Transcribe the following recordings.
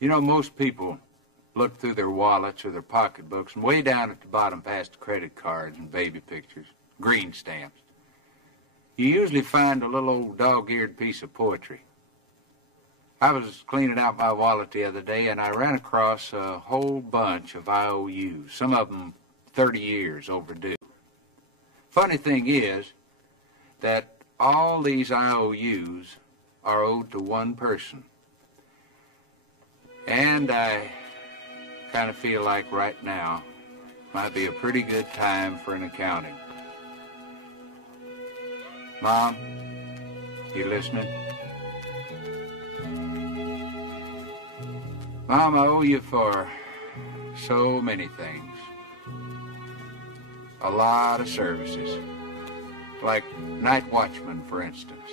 You know, most people look through their wallets or their pocketbooks, and way down at the bottom past credit cards and baby pictures, green stamps, you usually find a little old dog-eared piece of poetry. I was cleaning out my wallet the other day, and I ran across a whole bunch of IOU, some of them 30 years overdue. Funny thing is that all these IOUs are owed to one person. And I kind of feel like right now might be a pretty good time for an accounting. Mom, you listening? Mom, I owe you for so many things. A lot of services. Like night watchman, for instance.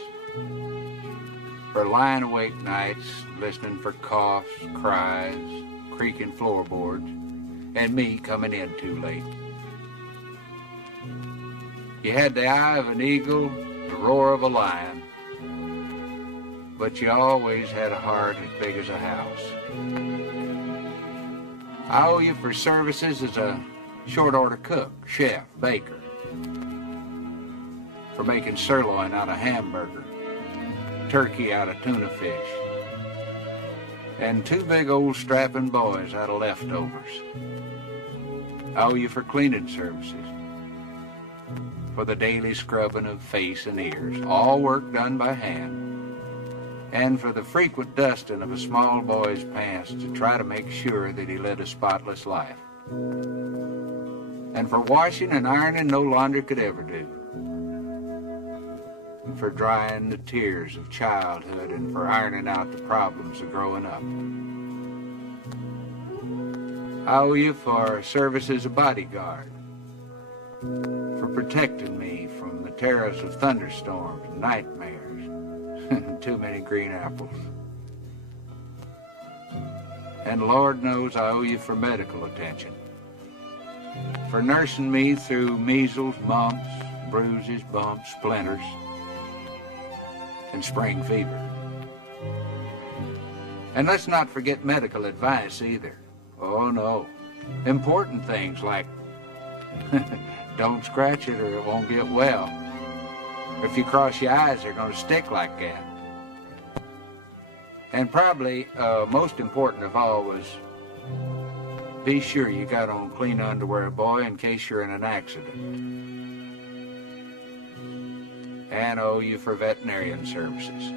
For lying awake nights, listening for coughs, cries, creaking floorboards, and me coming in too late. You had the eye of an eagle, the roar of a lion, but you always had a heart as big as a house. I owe you for services as a short-order cook, chef, baker, for making sirloin out of hamburger, turkey out of tuna fish, and two big old strapping boys out of leftovers. I owe you for cleaning services, for the daily scrubbing of face and ears, all work done by hand, and for the frequent dusting of a small boy's pants to try to make sure that he led a spotless life, and for washing and ironing no laundry could ever do, and for drying the tears of childhood, and for ironing out the problems of growing up. I owe you for service as a bodyguard, for protecting me from the terrors of thunderstorms and nightmares and too many green apples. And Lord knows I owe you for medical attention, for nursing me through measles, mumps, bruises, bumps, splinters, and spring fever. And let's not forget medical advice either. Oh no, important things like don't scratch it or it won't get well. If you cross your eyes, they're going to stick like that. And probably most important of all was be sure you got on clean underwear, boy, in case you're in an accident. And I owe you for veterinarian services,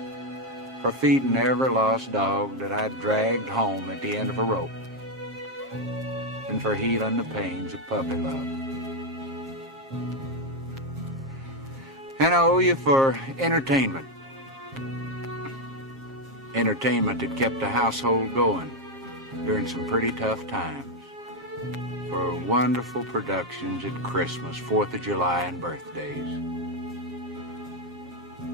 for feeding every lost dog that I dragged home at the end of a rope, and for healing the pains of puppy love. And I owe you for entertainment. Entertainment that kept the household going during some pretty tough times. For wonderful productions at Christmas, 4th of July, and birthdays.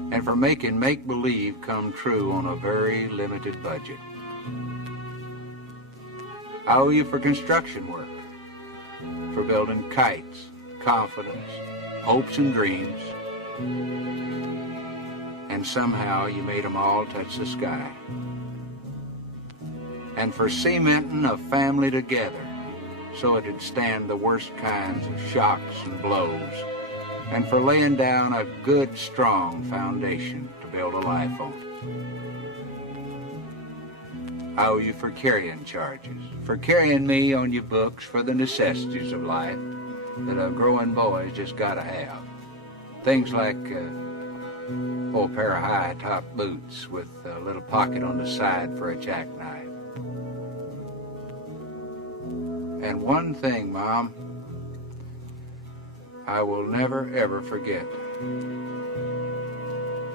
And for making make-believe come true on a very limited budget. I owe you for construction work, for building kites, confidence, hopes and dreams, and somehow you made them all touch the sky. And for cementing a family together so it'd stand the worst kinds of shocks and blows, and for laying down a good, strong foundation to build a life on. I owe you for carrying charges, for carrying me on your books for the necessities of life that a growing boy's just gotta have. Things like a pair of high-top boots with a little pocket on the side for a jackknife. And one thing, Mom, I will never, ever forget.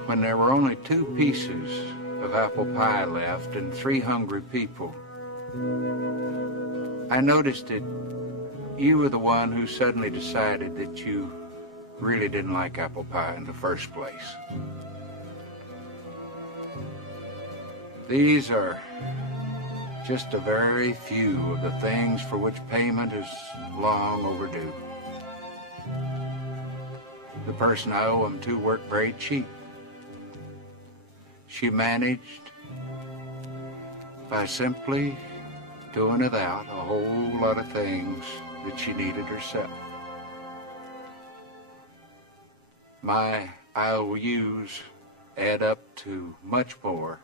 When there were only 2 pieces of apple pie left and 3 hungry people, I noticed that you were the one who suddenly decided that you really didn't like apple pie in the first place. These are just a very few of the things for which payment is long overdue. The person I owe them to worked very cheap. She managed by simply doing without a whole lot of things that she needed herself. My IOUs add up to much more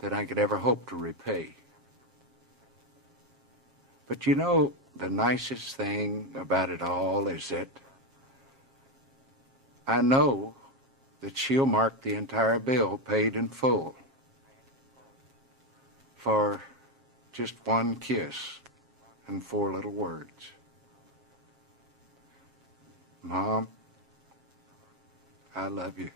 than I could ever hope to repay. But you know, the nicest thing about it all is that I know that she'll mark the entire bill paid in full for just one kiss and 4 little words. Mom, I love you.